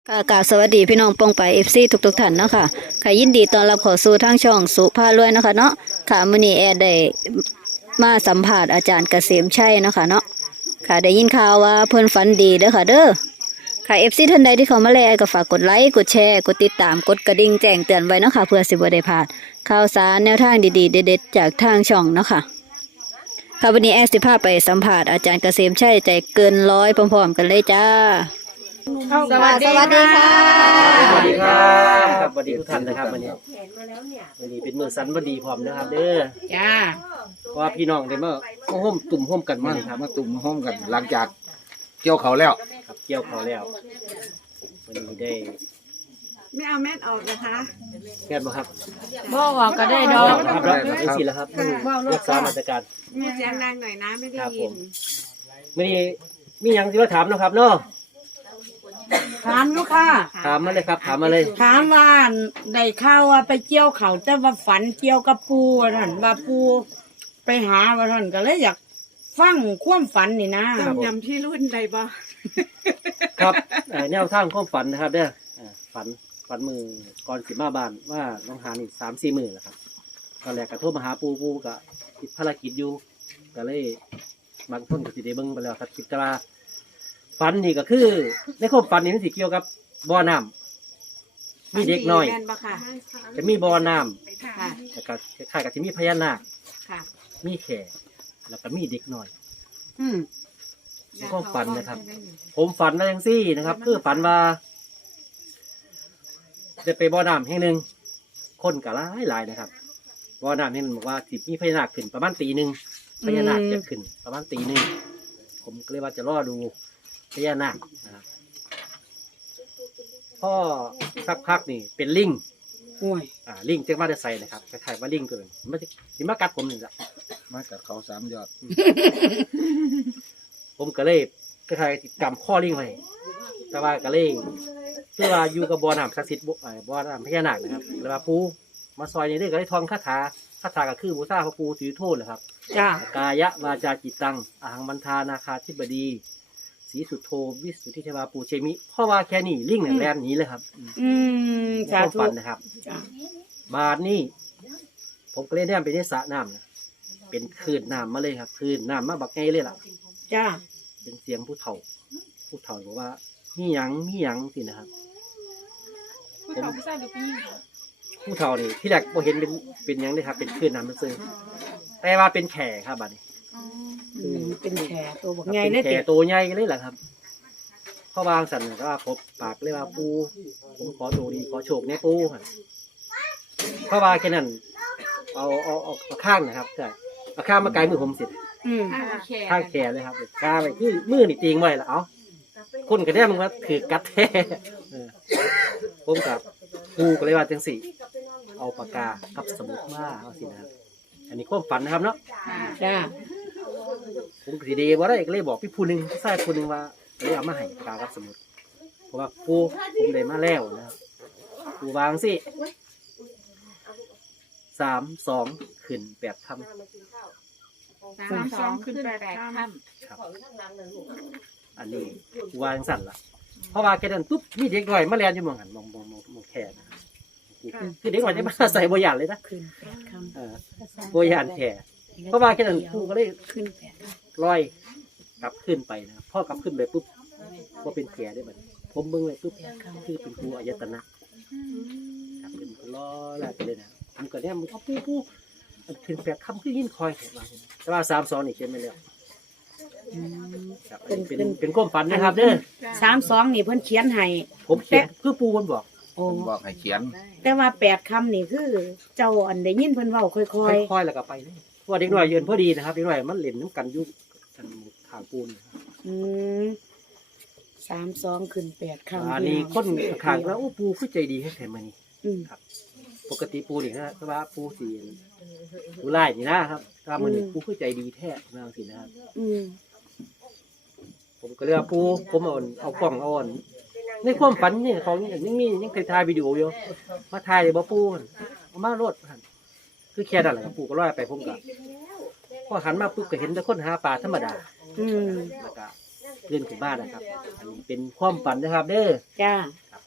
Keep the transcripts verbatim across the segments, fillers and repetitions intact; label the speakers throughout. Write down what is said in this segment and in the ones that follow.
Speaker 1: ค่ะกราบสวัสดีพี่น้องปองไปเอฟซีทุกทุกท่านเนาะค่ะค่ะยินดีต้อนรับเข้าสู่ทางช่องสุภาพรวยเนาะค่ะเนาะค่ะมื้อนี้แอดได้มาสัมภาษณ์อาจารย์เกษมชัยเนาะค่ะเนาะค่ะได้ยินข่าวว่าเพิ่นฝันดีเด้อค่ะเด้อค่ะเอฟซีท่านใดที่เข้ามาแล้วก็ฝากกดไลค์กดแชร์กดติดตามกดกระดิ่งแจ้งเตือนไว้เนาะค่ะเพื่อสิบ่ได้พลาดข่าวสารแนวทางดีๆเด็ดๆจากทางช่องเนาะค่ะค่ะวันนี้แอดสิพาไปสัมภาษณ์อาจารย์เกษมชัยใจเกินร้อยพร้อมๆกันเลยจ้าสวัสดีค่ะ
Speaker 2: สวัสดีครับครับสวัสดีทุกท่านนะครับวันนี้วันนี้เป็นมือสันวันดีพร้อมนะครับเด้อ
Speaker 3: จ้า
Speaker 2: เพราะว่าพี่น้องได้มามาห่มตุ่มห่มกัน
Speaker 4: มั
Speaker 2: มั่
Speaker 4: น
Speaker 2: งครับ
Speaker 4: มาตุ่มห้อมกันหลังจากเกี่ยวเขาแล้ว
Speaker 2: ครับเกี่ยวเขาแล้ววันนี้ได้
Speaker 3: ไม่เอาแม่นออกนะคะ
Speaker 2: แก้บ่ครับ
Speaker 3: บ่ออกก็ได้ดอก
Speaker 2: ครับแล้วได้สิแล้วครับรักษามาตรการ
Speaker 3: มีเสียงดังหน่อยนะไม่ได้ยิน
Speaker 2: วันนี้มีหยังที่ว่าถามนะครับเนาะ
Speaker 5: ถามลูกค่ะ
Speaker 2: ถามมาเลยครับ ถามมาเลย
Speaker 5: ถามว่าได้ข่าวว่าไปเกี่ยวเขาแต่ว่าฝันเกี่ยวกับปูว่าท่านว่าปูไปหาว่าท่านก็เลยอยากฟังความฝันนี่นะ
Speaker 3: ต้มยำที่รุ่นใดบ่
Speaker 2: ครับเอ่อแนวทางความฝันนะครับเด้อเอ่อฝันฝันมือก่อนสิมาบ้านว่าน้องหานี่สามสี่มือแล้วครับตอนแรกก็โทรมาหาปูปูก็ติดภารกิจอยู่ก็เลยบางคนก็สิได้เบิ่งไปแล้วครับคิดว่าฝันนี่ก็คือในความฝันนี่มันสิเกี่ยวกับบ่อน้ำมีเด็กน้อย
Speaker 3: แม่นบ่ค่ะ
Speaker 2: จะมีบ่อน้
Speaker 3: ค่ะ
Speaker 2: ำแล้วก็คล้ายๆกับที่มีพญานาค
Speaker 3: ค่ะ
Speaker 2: มีแขกแล้วก็มีเด็กน้อย
Speaker 5: อืม
Speaker 2: ในความฝันนะครับ ผมฝันว่าจังซี่นะครับคือฝันว่าจะไปบ่อน้ำแห่งหนึ่งคนก็หลายหลายนะครับบ่อน้ำแห่งหนึ่งบอกว่าสิมีพญานาคขึ้นประมาณตีหนึ่งพญานาคจะขึ้นประมาณตีหนึ่งผมก็เลยว่าจะรอดูพญานาคนะครับพ่อสักพักนี่เป็นลิง
Speaker 5: โอ้ย
Speaker 2: อ่าลิงจะมาได้ใส่นะครับคล้ายๆว่าลิงตัวนึงมันจะสิมากัดผมนี่แหละ
Speaker 4: มากับเขาสามยอด
Speaker 2: ผมก็เลยคล้ายๆกำข้อลิงไว้แต่ว่าก็เลยเพื่อว่าอยู่กับบ่อน้ำศักดิ์สิทธิ์บ่เอ่อบ่อน้ำพญานาคนะครับแล้วว่าปูมาซอยนี้เด้อก็ได้ท่องคาถาคาถาก็คือบูชาพระปูถือโทษนะครับ
Speaker 5: จ้าก
Speaker 2: ายะวาจาจิตตังอาหังมันทานาคาธิบดีสีสุทโธวิสุทธิเทวาปูเชมิเพราะว่าแค่นี้ลิงเนี่ยแลนหนีเลยครับ
Speaker 5: อืม
Speaker 2: ใน
Speaker 5: สา
Speaker 2: ความ
Speaker 5: ธุ
Speaker 2: ฝันนะครับ
Speaker 5: จ้า
Speaker 2: บาทนี่ผมก็เลยแนมไปในสระน้ำนะเป็นคลื่นน้ำมาเลยครับคลื่นน้ำมาบักไงเลยล่ะ
Speaker 5: จ้า
Speaker 2: เป็นเสียงผู้เฒ่า ผู้เฒ่าบอกว่ามีหยังมีหยังสินะครับผมผู้เฒ่านี่ที่แรกผมเห็นเป็นเป็นหยังเลยครับ เป็นคลื่นน้ำมันซึงแต่ว่าเป็นแข่ครับบัดนี้
Speaker 5: อืมเป็นแขกตัวบอกไง
Speaker 2: เป็น
Speaker 5: เลย
Speaker 2: แข่
Speaker 5: ติ
Speaker 2: ตัวใหญ่เลยแหละครับพ่อบางสันน่ะก็ว่าพบปากเลยว่าปูผมขอตัวดีขอโชคในปูครับพ่อบางแค่นั้นเอาเอาเอาเอาข้างนะครับใช่เอาข้างมาไกลมือผมเสร็จ
Speaker 5: อืม
Speaker 2: ข้างแขนเลยครับข้างไปคือมือนี่ตีงไว้แล้วเอาคนกันแน่มึงว่าถือกัดแท้เออผมกับครูก็เลยว่าจังสี่ เอาปากกากับสมุดมาเอาสินะครับอันนี้ความฝันนะครับเนาะ
Speaker 5: จ้า
Speaker 2: ผมก็สีดีว่าได้ก็เลยบอกพี่ผู้หนึ่งพี่ชายผู้หนึ่งว่าเลยเอามาให้ปากกากับสมุดเพราะว่าครูผมได้มาแล้วนะครับครูวางสิสามสองขึ้นแปดคำ
Speaker 3: สามสองขึ้นแปดค่
Speaker 2: ครับอันนี้วางสั่นละเพราะว่าแค่นั้นปุ๊บมีเด็กน้อยมาเรียนอยู่เมืองหันมองมองมองมองแค่นะคือเด็กน้อยจะมาใส่บอยานเลยนะ
Speaker 5: ขึ้นแปดค
Speaker 2: เออบอยานแค่เพราะว่าแค่นั้นครูก็เลย
Speaker 5: ำขึ้นแปด
Speaker 2: ลอยกลับขึ้นไปนะครับพ่อกลับขึ้นไปปุ๊บว่าเป็นแผลได้แบบผมเบิ่งเลยปุ๊บคือเป็นครูอายตนะครับเป็นครูล้อแลกไปเลยนะผมก็เนี่ยมันก็ปู้ปู้มันขึ้นแปลกคำขึ้นยินคอยแต่ว่าสามสองนี่เขียนไม่แล้ว
Speaker 5: อืม
Speaker 2: ครับอันนี้เป็นเป็นความฝันนะครับเด้อ
Speaker 5: สามสองนี่เพิ่นเขียนให้
Speaker 2: ผมเขียนคือปูมันบอก
Speaker 5: โอ้
Speaker 4: ผมบอกให้เขียน
Speaker 5: แต่ว่าแปดคำนี่คือเจ้าอันได้ยินเพิ่นเว้าค่อย
Speaker 2: ค่อยๆแล้วก็ไปเลยเพราะว่าเด็กน้อยยืนพอดีนะครับเด็กน้อยมันเล่นน้ำกันอยุ่กันทางปูนนะครับ
Speaker 5: ๆอืมสามสองขึ้นแปดคำ
Speaker 2: อันนี้คนข้างแล้วโอ้ปูคือใจดีแค่ไหนมานี่
Speaker 5: อืม
Speaker 2: ปกติปูนี่นะแต่ว่าปูสีปูไล่นี่นะครับถ้ามัน
Speaker 5: อืม
Speaker 2: ปูคือใจดีแท้นะสินะครับ
Speaker 5: อืม
Speaker 2: ผมก็เรียกว่าปูผมเอาเอากล้องเอาอ่อนในความฝันเนี่ยของยังมียังเคยถ่ายวิดีโออยู่มาถ่ายเลยบ่ปูเอามาโลดหั่นคือแค่นั้นแหละครับปูก็ลอยไปผมก็พอหันมาปุ๊บก็เห็นแต่คนหาปลาธรรมดา
Speaker 5: อืม
Speaker 2: แล้วก็เลื่อนขึ้นบ้านนะครับ อันนี้เป็นความฝันนะครับ เด้อ
Speaker 5: จ้า
Speaker 2: ครับ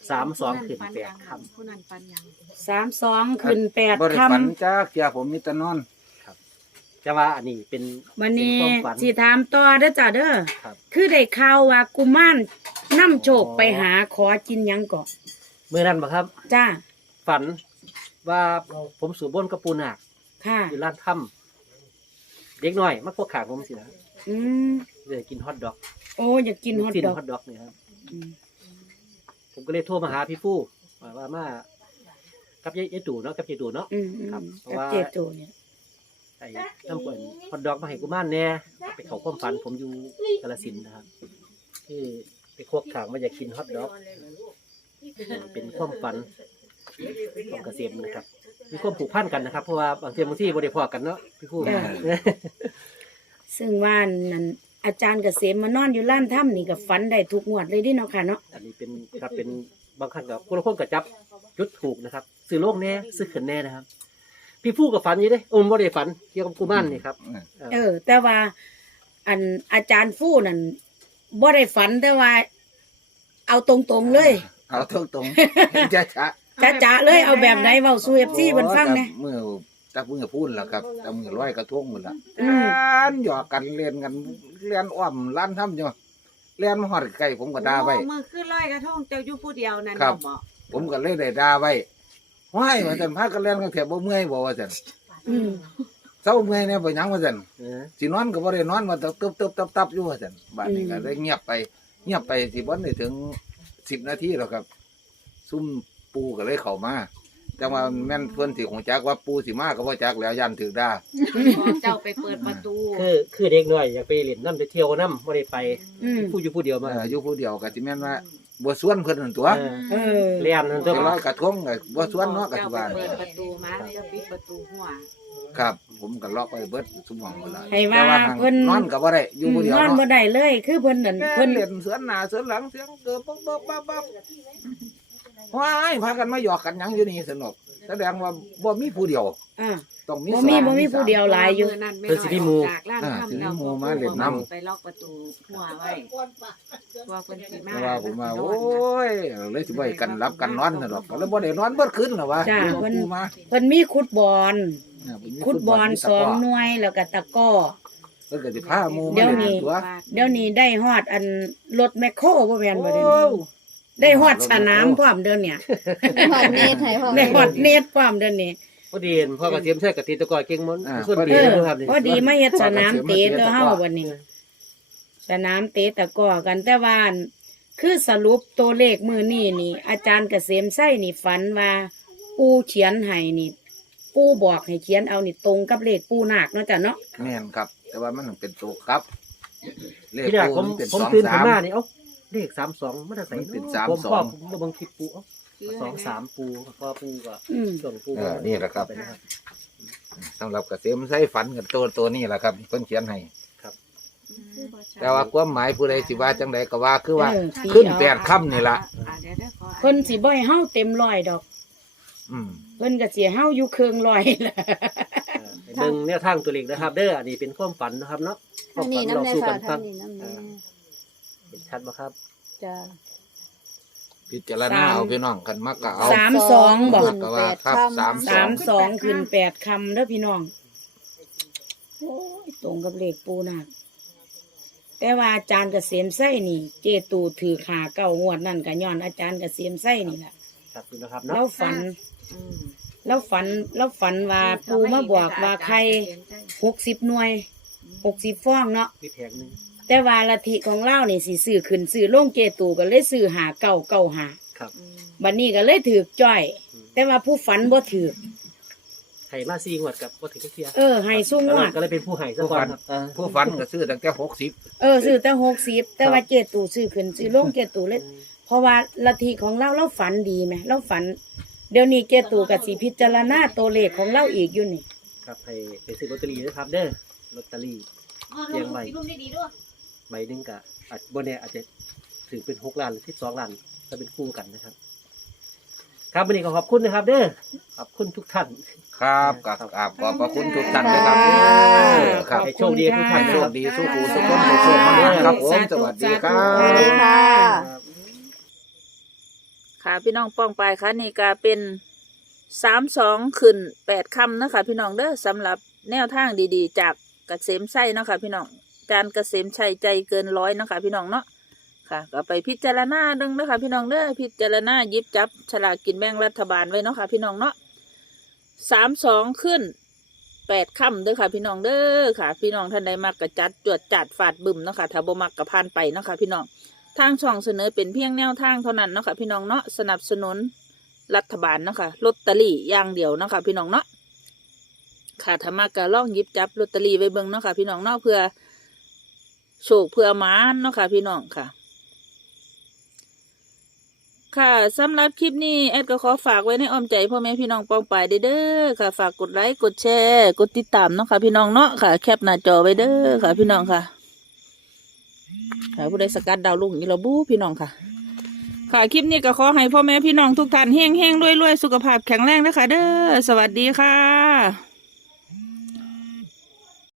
Speaker 2: สามสองขึ้นแปดค
Speaker 3: ผู้นั้นปันยัง
Speaker 5: สามสองขึ้นแปด
Speaker 4: บ่ได้
Speaker 5: ค
Speaker 4: ฝันจ้าเกียผมมีแต่นอน
Speaker 2: ำจะว่าอันนี้เป็น
Speaker 5: ำวันนี้
Speaker 2: เป็นความฝัน
Speaker 5: สิถามต่อเด้อจ้าเด้อ
Speaker 2: ครับ
Speaker 5: คือได้ข่าวว่ากุมารนำโชคไปหาขอกินหยังก่อน
Speaker 2: เมื่อนั้นบ่ครับ
Speaker 5: จ้า
Speaker 2: ฝันว่าผมสูบบนกระปูนาค
Speaker 5: ค่ะ
Speaker 2: อยู่ร้านถ้ำเด็กน้อยมักพวกขางผมสินะ
Speaker 5: อืม
Speaker 2: เลยกินฮอทดอก
Speaker 5: โอ้อยากกินฮอท
Speaker 2: กิน
Speaker 5: ดอก
Speaker 2: ฮอทดอกเนี่ยครับ
Speaker 5: อืม
Speaker 2: ผมก็เลยโทรมาหาพี่ฟู่ว่าว่ามากับยายยายตู่เนาะกับยายตู่เนาะ
Speaker 5: อืมอืม
Speaker 2: ครับเพราะ
Speaker 5: กับ
Speaker 2: ว่า
Speaker 5: เจโตเนี่ย
Speaker 2: ไอ้น้ำเปิ่นฮอทดอกมาให้กูม่านแน่ไปเขาความฝันผมอยู่กาฬสินธุ์นะครับคือไปควกขางมาอยากกินฮอทดอกเป็นความฝันของเกษมนะครับมีความผูกพันกันนะครับเพราะว่าบางทีบางที่บริพอกันเนาะพี่ฟู่
Speaker 5: ซึ่งว่านั่นอาจารย์เกษมมานอนอยู่ร้านถ้ำนี่กับฝันได้ทุกงวดเลยเดิเนาะค่ะเนาะ
Speaker 2: อันนี้เป็นครับเป็นบางครั้งกับคนละคนกับจับจุดถูกนะครับซื้อโลกแน่ซื้อเขินแน่นะครับ พี่ฟู่กับฝันอยี่เด้อมบ่ได้ฝันเกี่ยวกับกูม่านนี่ครับ
Speaker 5: เออ แต่ว่า อันอาจารย์ฟู่นั่นบ่ได้ฝันแต่ว่า เอาตรงๆเลย
Speaker 4: เอาตรงตรงๆจ้าจ้า
Speaker 5: จะจะๆเลยเอาแบบไหนเว้าสู่ เอฟ ซี เพิ่นฟังแหน่
Speaker 4: มือตักมือพูนแล้วครับตักมือร้อยกระทงหมดละ
Speaker 5: อืม
Speaker 4: การหยอกกันเล่นกันเล่นอ้อมร้านทำอยู่เล่นมาหอดไก่ผมก็ด่าไว้
Speaker 3: โอ้มือขึ้นลอยกระทงเจ้าอยู่ผู้เดียวนั่น
Speaker 4: ครับ
Speaker 3: เนาะ
Speaker 4: ผมก็เลยได้ด่าไว้ว้ายว่าซั่นพากันเล่นกันแถบบ่เมื่อยบ่ว่าซั่น
Speaker 5: อืม
Speaker 4: เช้าเมื่อยเนี่ยบ่หยังว่าซั่น
Speaker 2: เออ
Speaker 4: สินอนก็บ่ได้นอนว่าตึบตึบตึบตับตับอยู่ว่าซั่นบัดนี้ก็เลยเงียบไป เงียบไปสิบ่ได้ถึงสิบนาทีหรอกครับ ซุ่มปูก็เลยเข้ามาแต่ว่าแม่นเพิ่นสิฮู้จักว่าปูสิมาก็บ่จักแล้วย่านถึกด่า
Speaker 3: บอกเจ้าไปเปิดประตู
Speaker 2: คือคือเด็กน้อยอยากไปเล่นน้ำไปเที่ยวน้ำบ่ได้ไป
Speaker 5: อืม
Speaker 2: ผู้อยู่ผู้เดียวมา
Speaker 4: เอออยู่ผู้เดียวก็สิแม่นว่าบ่สวนเพิ่นนั่นตัว
Speaker 2: เออ
Speaker 5: เออ
Speaker 2: เรียนนั่นตัว
Speaker 4: จะร้อยกระทงก็บ่สวนเนาะก็สิว่า
Speaker 3: เจ้าไปเปิดประตูมาเจ้าปิดประตูหัว
Speaker 4: ครับ ผมก็ล็อกไว้เบิดซุมห้องหมดละ
Speaker 5: ให้ว่า
Speaker 4: แต่
Speaker 5: เพิ่น
Speaker 4: นอนก็บ่ได้อยู่ผู้เดียวน
Speaker 5: อนบ่
Speaker 4: เนาะ
Speaker 5: ได้เลย คือเพิ่นนั่น
Speaker 4: เพิ่
Speaker 5: เพิ่
Speaker 4: น
Speaker 5: น
Speaker 4: เล่นเสือนหน้าเสือนหลังเสียงเกิดปั๊บปั๊บปั๊บปั๊บว้ายพากันมาหยอกกันหยังอยู่นี่สนุกแสดงว่าบ่มีผู้เดียว
Speaker 5: อ่า
Speaker 4: ต้องมี
Speaker 5: บ่
Speaker 4: สอง
Speaker 5: มีบ่มีผู้เดียวหลายอยู่
Speaker 3: นั่นไม่น้อยจากร้านทำเราไปล็อกประตูหัวไว้ว่าเพิ่นสิมา
Speaker 4: แต่ว่าผมว่าโอ้ยเลยสิบ่ให้กันรับกันนอนน่ะดอกก็เลยบ่ได้นอนเบิดคืนหรอวะ
Speaker 5: จ้า
Speaker 4: อยู่กับ
Speaker 5: เพิ่น
Speaker 4: ปู่มา
Speaker 5: เพิ่นมีคุดบอล
Speaker 4: เนี่ยผมมี
Speaker 5: คุดบอล
Speaker 4: มี
Speaker 5: สอง
Speaker 4: ตะกร้
Speaker 5: หน่วยแล้วก็ตะกร้อ
Speaker 4: เพิ่นก็สิพาหมู่
Speaker 5: เดี๋
Speaker 4: มา
Speaker 5: ยว
Speaker 4: เล่น
Speaker 5: นี้
Speaker 4: ตัว
Speaker 5: เดี๋ยวนี้ได้ฮอดอันรถแมคโครบ่แม่นบ่
Speaker 4: โอ้
Speaker 5: เดี๋ยวนี้ได้ฮอดสนามพร้อมเดือนเนี่ย
Speaker 1: หอดเนตรให้พ่อ
Speaker 5: ได้ฮอดเน็ตพร้อมเดือนนี้
Speaker 2: พอดีเห็นพ่อกระเทียมใช่กระตีตะกอยเก่งมันส่วน
Speaker 5: เอ
Speaker 2: ดี
Speaker 5: อ
Speaker 2: นะครับนี่
Speaker 5: พอดีมาเฮ็ดสนามเตะตัวเฮาวันนี้ สนามเตะตะกร้อกันแต่ว่าอันคือสรุปตัวเลขมือนี่นี่ อาจารย์เกษมไส้นี่ฝันว่า ปูเขียนให้นี่ปูบอกให้เขียนเอานี่ตรงกับเลขปูนาคเนาะจ้ะเนาะ
Speaker 4: แม่นครับ แต่ว่ามันเป็นตัวครับเลข
Speaker 2: ที่แรกผม
Speaker 4: ปูนเป็น
Speaker 2: ผม
Speaker 4: สอง
Speaker 2: ตื่น
Speaker 4: สา
Speaker 2: ขึ้น
Speaker 4: ม
Speaker 2: มานี่เอ้าเลขสามสองมันจะใส่
Speaker 4: มันเป็นสาม
Speaker 2: ผม
Speaker 4: สอง
Speaker 2: พ่อผมก็เบังคิดปูเอ้าสองสามปูพ่อปูก็
Speaker 5: อืม
Speaker 2: ส่วนปู
Speaker 4: เออนี่แหละครับ
Speaker 2: ไปนะครับ
Speaker 4: สำหรับเกษมใช้ฝันกับตัวตัวนี้แหละครับเพิ่นเขียนให้
Speaker 2: ครับ
Speaker 4: แต่ว่าความหมายผู้ใดสิว่าจังใดก็ว่าคือว่า
Speaker 5: เออ
Speaker 4: ขึ้นแปดค่ำนี่ล่ะ
Speaker 5: เพิ่นสิบ่ให้เฮาเต็มร้อยดอก
Speaker 4: อืม
Speaker 5: เพิ่นก็สิให้เฮาอยู่เครื่องร้อยล่ะ
Speaker 2: หนึ่งแนวทางตัวเลขนะครับ เด้ออันนี้เป็นความฝันนะครับเนาะควา
Speaker 1: ท่าม น
Speaker 2: ฝั
Speaker 1: นี้
Speaker 2: นเรา
Speaker 1: น้ำแน่
Speaker 2: สู้กั
Speaker 1: ค่ะ
Speaker 2: นฟั
Speaker 1: ท่าง นนี้น้ำแน่
Speaker 2: เห็นชัดไหมครับ
Speaker 1: จ้า
Speaker 4: พิจารณาเอาพี่น้องกันมากก็เอา
Speaker 5: สามสองบอก
Speaker 4: มากก็ว่าครับสามส
Speaker 5: สา
Speaker 4: อง
Speaker 5: มสองขึ้นแปดคำเด้อพี่น้องโอ้ยตรงกับเลขปูนาคแต่ว่าอาจารย์เกษมไส้นี่ เจตูถือขาเก้างวดนั่นก็ย้อนอาจารย์เกษมไส้นี่แหละ
Speaker 2: ครับดูนะครับ
Speaker 5: แล้
Speaker 2: เนาะ
Speaker 5: วฝัน แล้วฝันแล้วฝันว่าปูมาบอกว่าใครหกสิบหน่วยหกสิบฟองเนาะ
Speaker 2: มีแผงหนึ่ง
Speaker 5: แต่ว่าลัทธิของเล่านี่สิซื้อขึ้นซื้อลงเจตูก็เลยซื้อหาเก่าเก่าหา
Speaker 2: ครับ
Speaker 5: บัดนี้ก็เลยถือจ้อย แต่ว่าผู้ฝันบ่ถือ
Speaker 2: ไห่มาซีงวดกับวัตถุเทีย
Speaker 5: เออให้สู้งวด
Speaker 2: ก็เลยเป็นผู้ไห่ซะก่อนครับเออ
Speaker 4: ผู้ฝันก็ซื้อตั้งแต่หกสิบ
Speaker 5: เออซื้อแต่หกสิบแต่ว่าเจตูซื้อขึ้นซื้อลงเจตูเลย เพราะว่าลัทธิของเราเราฝันดีไหมเราฝัน เดี๋ยวนี้เจตูกับสีพิจารณาตัวเลขของเราอีกอยู่นี่
Speaker 2: ครับให้ไปซื้อลอตเตอรี่นะครับ เด้อลอตเตอรี่เรียงใบใบหนึ่งกับอาจบนเนี่ยอาจจะถือเป็นหกล้านหรือสิบสองล้านจะเป็นคู่กันนะครับ ครับวันนี้ก็ขอบคุณนะครับ เด้อขอบคุณทุกท่าน
Speaker 4: ครับกับกับขอบพระคุณทุกท่านนะครับเออครับ
Speaker 2: ให้โชคดีทุกท่าน
Speaker 4: โชคดีสู้ครูสุขคนสุขคนมากครับผมสวัสดีครั
Speaker 1: สวัสดี
Speaker 4: บ
Speaker 1: ค่ะ ค่ะ
Speaker 3: ค่ะพี่น้องป้องไปค่ะนี่ก็เป็นสามสองขึ้นแปดคำนะคะพี่น้องเด้อสำหรับแนวทางดีๆ จากเกษมชัยเนาะค่ะพี่น้องการเกษมชัยใจเกินร้อยเนาะค่ะพี่น้องเนาะค่ะก็ไปพิจารณาดึงเนาะค่ะพี่น้องเด้อพิจารณาหยิบจับฉลากกินแบ่งรัฐบาลไว้เนาะค่ะพี่น้องเนาะสามสองขึ้นแปดคำเด้อค่ะพี่น้องเด้อค่ะพี่น้องท่านใดมักกระจัดจวดจัดฝาดบึมเนาะค่ะถ้าบ่มักกระพานไปเนาะค่ะพี่น้องทางช่องเสนอเป็นเพียงแนวทางเท่านั้นเนาะค่ะพี่น้องเนาะสนับสนุนรัฐบาลเนาะค่ะลอตเตอรี่อย่างเดียวเนาะค่ะพี่น้องเนาะค่ะถ้ามากก็ลองหยิบจับลอตเตอรี่ไว้เบิ่งเนาะค่ะพี่น้องเนาะเพื่อโชคเพื่อหมานเนาะค่ะพี่น้องค่ะค่ะสำหรับคลิปนี้แอดก็ขอฝากไว้ในอ้อมใจพ่อแม่พี่น้องปองปายเด้อค่ะฝากกดไลค์กดแชร์กดติดตามเนาะค่ะพี่น้องเนาะค่ะแคปหน้าจอไว้เด้อค่ะพี่น้องค่ะค่ะผู้ใดสกัดดาวลุ่งอีระบูพี่น้องค่ะค่ะคลิปนี้ก็ขอให้พ่อแม่พี่น้องทุกท่านเฮงเฮงรวยรวยสุขภาพแข็งแรงนะคะเด้อสวัสดีค่ะ